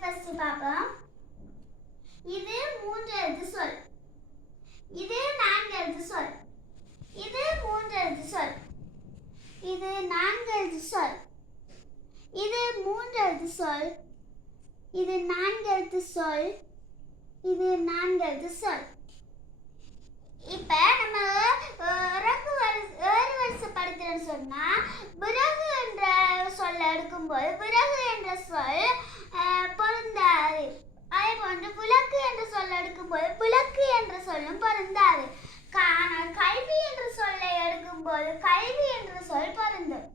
First பாப்போம். இது மூன்று எழுத்து சொல். இது நான்கு எழுத்து சொல். இது மூன்று எழுத்து சொல். இது நான்கு எழுத்து சொல். இது மூன்று எழுத்து சொல். இது நான்கு எழுத்து சொல். இது நான்கு எழுத்து சொல். இப்ப நம்ம வரிசைப்படுத்துறோம்னு சொன்னா பிறகு என்ற சொல்ல எடுக்கும்போது பிறகு என்ற சொல் பொருந்தாது. அதே போன்று விளக்கு என்ற சொல்ல எடுக்கும்போது விளக்கு என்ற சொல்லும் பொருந்தாது. கல்வி என்ற சொல்லை எடுக்கும்போது கல்வி என்ற சொல் பொருந்தும்.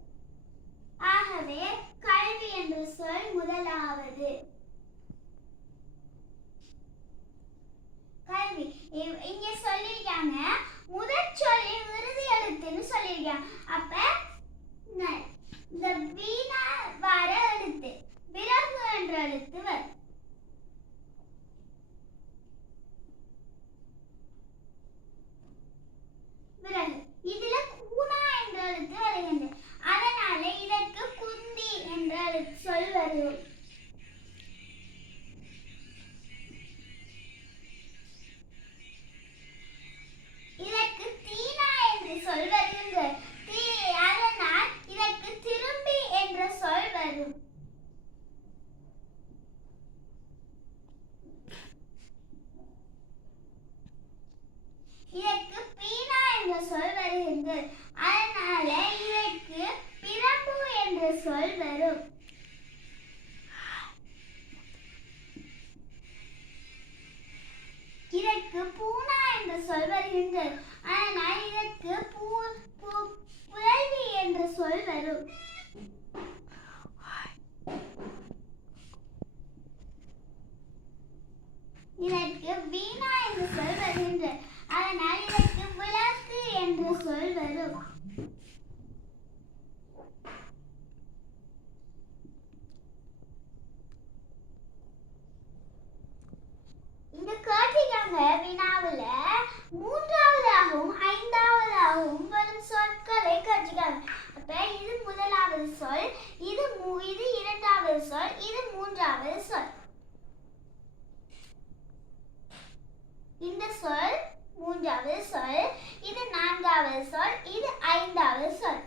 ஆகவே கல்வி என்ற சொல் முதலாவது. கல்வி இங்க சொல்லிருக்காங்க முதல் சொல்லின் இறுதி எழுத்துன்னு சொல்லிருக்காங்க. அப்ப இந்த வீணா வர எழுத்து விறகு என்ற எழுத்து வரும். விறகு இதுல கூனா என்ற எழுத்து வருகின்றது. அதனால இதற்கு குந்தி என்ற சொல் வரும். இதற்கு தீனா என்று சொல் வருகின்றது. அதனால் இதற்கு திரும்பி என்ற சொல் வரும். இதற்கு பீனா என்ற சொல் வருகின்றது. அதனால இதற்கு பிரம்பு என்ற சொல் வரும். இதற்கு பூனா என்ற சொல் வருகின்றது. அதனால் இதற்கு புலவி என்ற சொல் வரும். இதற்கு வீணா என்ற சொல் வருகின்றது. அதனால் இதற்கு விளக்கு என்ற சொல் வரும். இந்த கேட்டிருக்காங்க வினாவுல மூன்றாவதாகவும் ஐந்தாவதாகவும் வரும் சொற்களை கேட்டிருக்காங்க. அப்ப இது முதலாவது சொல், இது இரண்டாவது சொல், இது மூன்றாவது சொல். இந்த சொல் மூன்றாவது சொல், இது நான்காவது சொல், இது ஐந்தாவது சொல்.